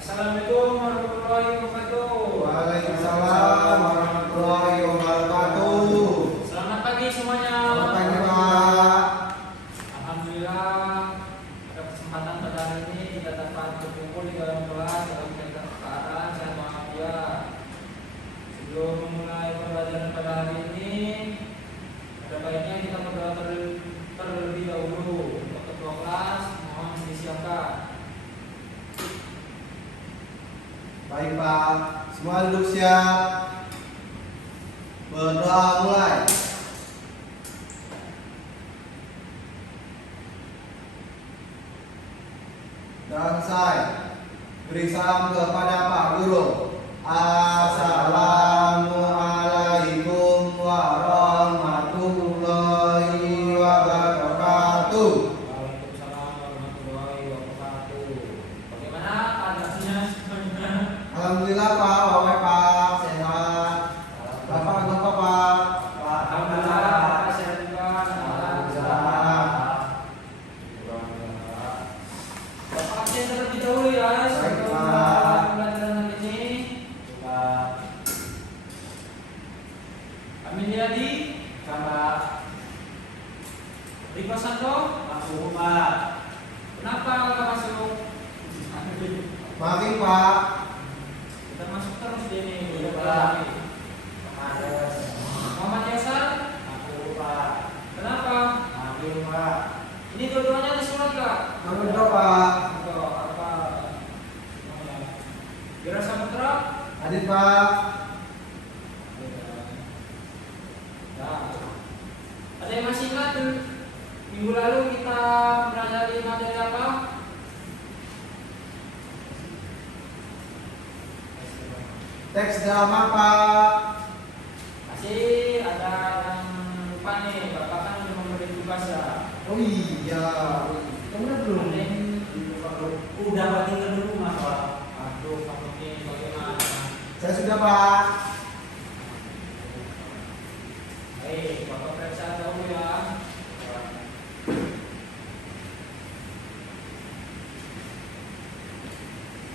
Assalamualaikum warahmatullahi wabarakatuh. Waalaikumsalam warahmatullahi wabarakatuh. Selamat pagi semuanya. Selamat pagi Pak. Alhamdulillah pada kesempatan pada hari ini kita dapat berkumpul di dalam kelas dalam keadaan sehat walafiat. Sebelum memulai pembelajaran pada hari ini, ada baiknya kita berdoa terlebih dahulu. Untuk ketua kelas mohon disiapkan. Baik Pak, semua duduk siap. Berdoa mulai. Dan saya beri salam kepada Pak Guru. Assalamualaikum warahmatullahi wabarakatuh. Waalaikumsalam warahmatullahi wabarakatuh. Bagaimana keadaannya sebenarnya? Alhamdulillah Pak, Bapak Pak sehat. Bapak Bapak Pak. Alhamdulillah sehat juga. Alhamdulillah. Bapak absen terlebih dahulu ya sebelum pembelajaran hari ini. Amin Yadi, Kakak, Riko Santo, aku Pak. kenapa nggak masuk? Maafin Pak. Kita masuk terus di ini. Iya, Pak. Muhammad Yasan, Aku Pak. kenapa? Aku Pak. Ini dua-duanya di surat nggak? Alhamdulillah Pak. Atau apa? Wira Saputra, Hadir Pak. Nah, ada yang masih ingat minggu lalu kita mempelajari materi apa? Teks drama Pak. Masih ada yang lupa nih, Bapak kan udah memberi tugas ya. Oh iya. Kamu belum? Ada yang Udah berarti ke rumah Pak. aduh, kamu ini bagaimana? Saya sudah Pak. Baik, Bapak periksa dahulu ya.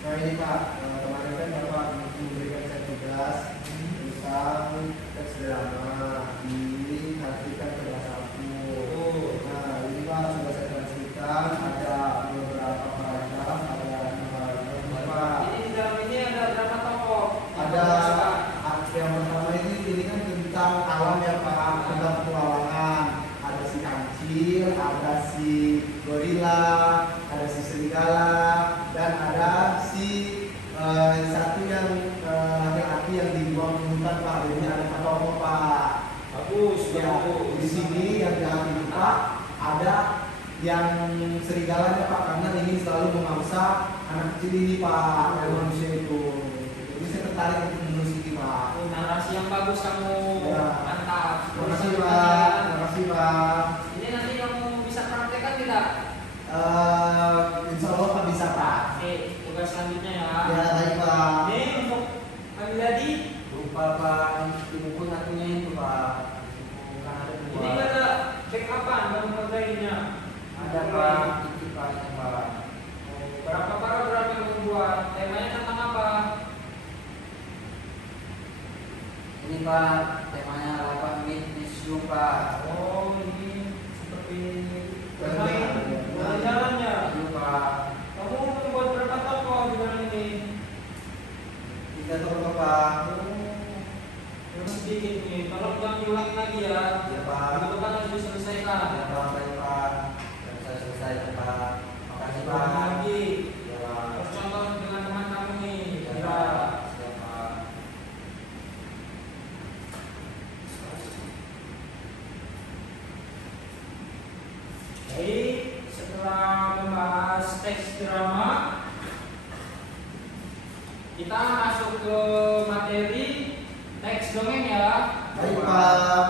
Nah ini Pak, kemarin kan Bapak memberikan saya tugas tentang teks drama diartikan ke bahasa aku. Nah ini Pak sudah saya transkripsikan, ada beberapa paragraf, ada 5 paragraf Pak. Ini di dalam ini ada berapa tokoh? Ada yang pertama ini kan tentang alam ya Pak, tentang petualangan. Ada si kancil, ada si gorila, ada si serigala, dan ada si satu yang laki-laki yang dibuang ke hutan Pak. Ini ada tokoh Pak. Bagus, Ya, bagus. di sini yang jahat itu Pak, ada yang serigalanya Pak, karena ingin selalu memangsa anak kecil ini Pak, dan manusia itu. Jadi saya tertarik untuk menulis ini Pak. Narasi yang bagus kamu, Ya. mantap. Terima kasih Pak. Terima kasih Pak. Ini nanti kamu bisa praktekkan tidak? Insya Allah Pak bisa Pak. Oke, tugas selanjutnya ya. Ya baik Pak. Ini untuk Amin Yadi. Lupa Pak. Di buku satunya itu Pak. Bukan ada Ini dua. nggak ada backupan dalam materinya. Ada Pak. Itu Pak yang Pak. Berapa paragraf yang kamu buat? Temanya tentang apa? Ini Pak. Temanya apa? Museum Pak. Oh, ini seperti Bermain. bermain jalannya. Itu Pak. Kamu membuat berapa tokoh di dalam ini? 3 tokoh Pak. Yang sedikit nih, tolong jangan diulangi lagi ya. Ya Pak. Itu kan harus diselesaikan. Ya Pak. Baik Pak. Dan saya selesai Pak. Makasih Pak. Ulangi lagi. Ya Pak. Harus contoh dengan teman kamu nih. Ya Kira. Pak. Siap Pak. Baik, setelah membahas teks drama, kita masuk ke materi teks dongeng ya. Baik Pak.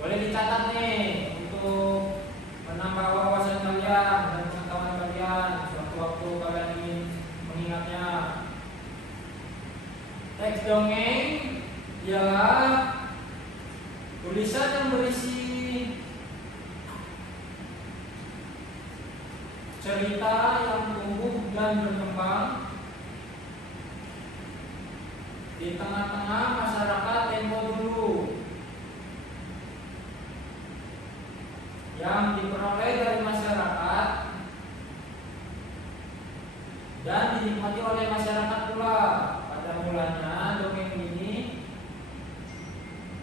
Boleh dicatat nih untuk menambah wawasan kalian dan pengetahuan kalian sewaktu-waktu kalian ingin mengingatnya. Teks dongeng ialah tulisan yang berisi cerita yang tumbuh dan berkembang di tengah-tengah masyarakat tempo dulu yang diperoleh dari masyarakat dan dinikmati oleh masyarakat pula. Pada mulanya dongeng ini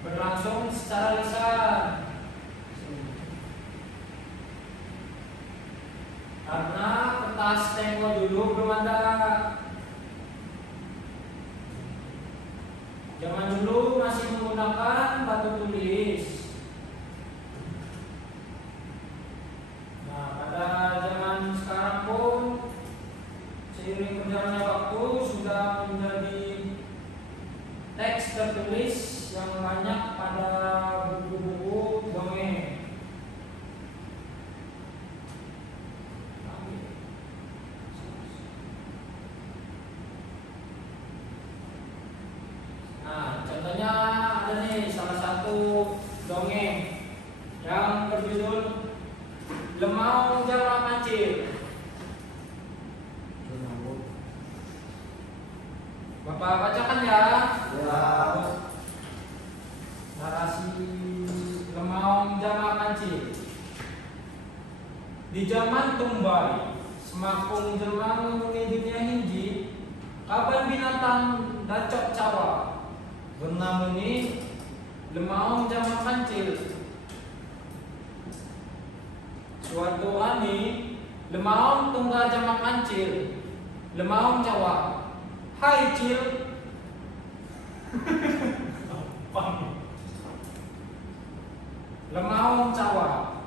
berlangsung secara lisan karena kertas tempo dulu belum ada. Zaman dulu masih menggunakan batu tulis. Nah, pada zaman sekarang pun seiring berjalannya waktu sudah menjadi teks tertulis yang banyak pada buku-buku dongeng. Nah, contohnya ada nih salah satu dongeng yang berjudul Lemau Jama Kancil. Bapak bacakan ya. Ya. Narasi Lemau Jama Kancil. Di zaman tumbai, semakung jemang mengenai dunia hinji, kapan binatang dacok cawa. Bernamuni Lemau Jama Kancil. Suatu hari Lemau tunggal Jama Kancil. Lemau jawab, "Hai Cil." Lemau jawab,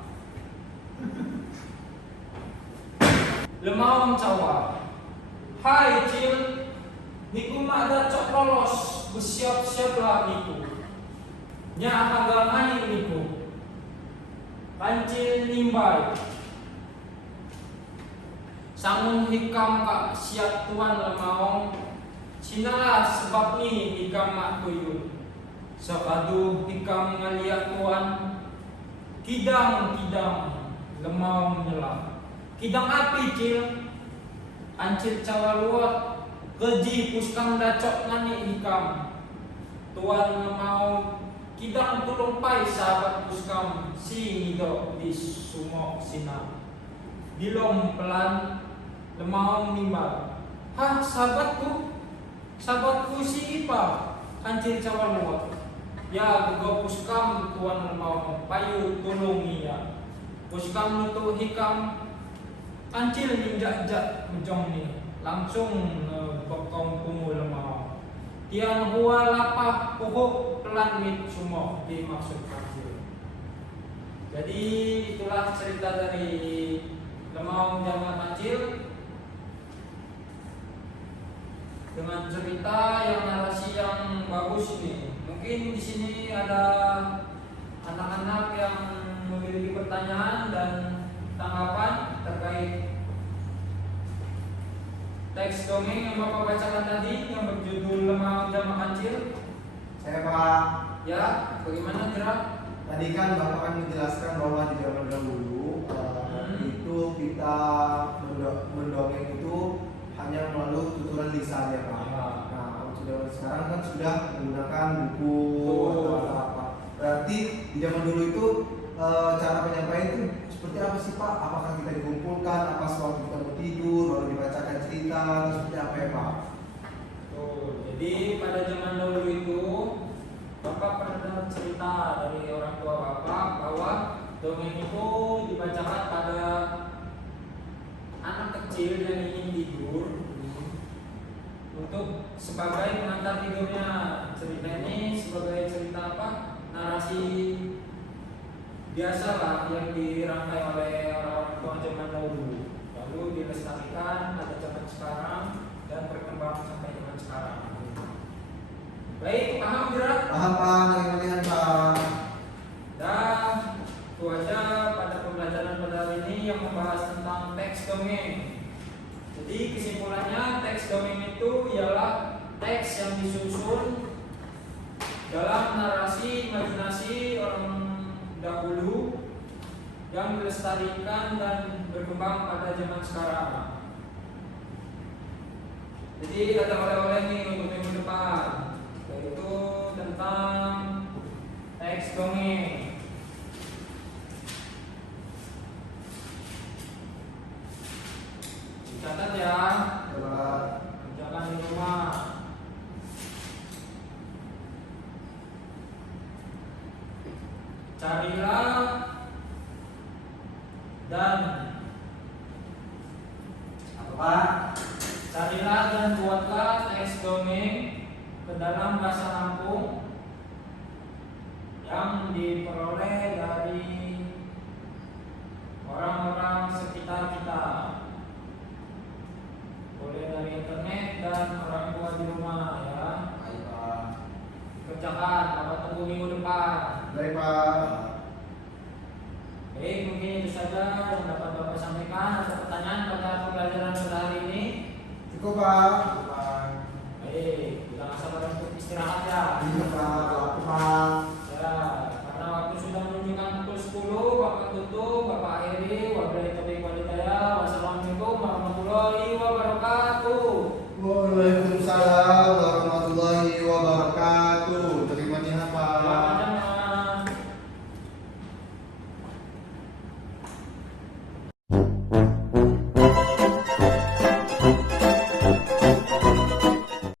Lemau jawab, "Hai Cil, niku mak dacok lolos. Bersiap-siap lah niku. Nya agangai niku. Kancil nimbai. Sangun hikam kak siap tuan Lemau. Cinalah sebab ni hikam mak kuyun. Sekadu hikam ngaliat tuan. Kidang Lemau menyelah. Kidang api Cil? Kancil cawa luat. Keji puskang dacok ngani hikam. Tuan Lemau kidang tulung pai sahabat puskam si ngidok di sumok sina. Dilom pelan Lemau nimbal. "Hah, sahabatku? Sahabatku si Ipa." Kancil cawa luat. "Ya gego puskam tuan Lemau payu tulung iya. Puskam nutu hikam." Kancil ninjak-jak mejong ni. Langsung bekong kumu Lemau. Tiang hua lapah pohok pelan mit sumok dimaksud Kancil. Jadi itulah cerita dari Lemau Jama Kancil dengan cerita yang narasi yang bagus nih. Mungkin di sini ada anak-anak yang memiliki pertanyaan dan tanggapan terkait teks dongeng yang Bapak bacakan tadi yang berjudul Lemau Jama Kancil. Saya Pak. Ya, bagaimana Jerak? Tadi kan Bapak kan menjelaskan bahwa di zaman dahulu itu kita mendongeng itu hanya melalui tuturan lisan ya Pak. Ya. Nah, kalau sudah sekarang kan sudah menggunakan buku atau apa. Berarti di zaman dulu itu cara penyampaian itu seperti apa sih Pak? Apakah kita dikumpulkan, apa sewaktu kita mau tidur, baru dibacakan cerita, atau seperti apa ya Pak? Jadi pada zaman dahulu itu Bapak pernah dengar cerita dari orang tua Bapak bahwa dongeng itu dibacakan pada anak kecil yang ingin tidur untuk sebagai pengantar tidurnya. Cerita ini sebagai cerita apa? Narasi biasa lah yang dirangkai oleh orang tua zaman dahulu, lalu dilestarikan pada zaman sekarang dan berkembang sampai zaman sekarang. Baik, paham Jerak? Paham Pak, dengan Pak. Dan itu aja pada pembelajaran pada hari ini yang membahas tentang teks dongeng. Jadi kesimpulannya teks dongeng itu ialah teks yang disusun dalam narasi imajinasi orang dahulu yang dilestarikan dan berkembang pada zaman sekarang. Jadi ada oleh-oleh nih untuk minggu depan. Carilah dan buatlah teks dongeng ke dalam bahasa Lampung yang diperoleh dari orang-orang sekitar kita. Boleh dari internet dan orang tua di rumah ya. Baik Pak. Kerjakan, Bapak tunggu minggu depan. Baik Pak. Baik, mungkin itu saja yang dapat Bapak sampaikan. Ada pertanyaan pada pembelajaran pada hari ini? Cukup Pak. Pak. Baik, kita sabar untuk istirahat ya.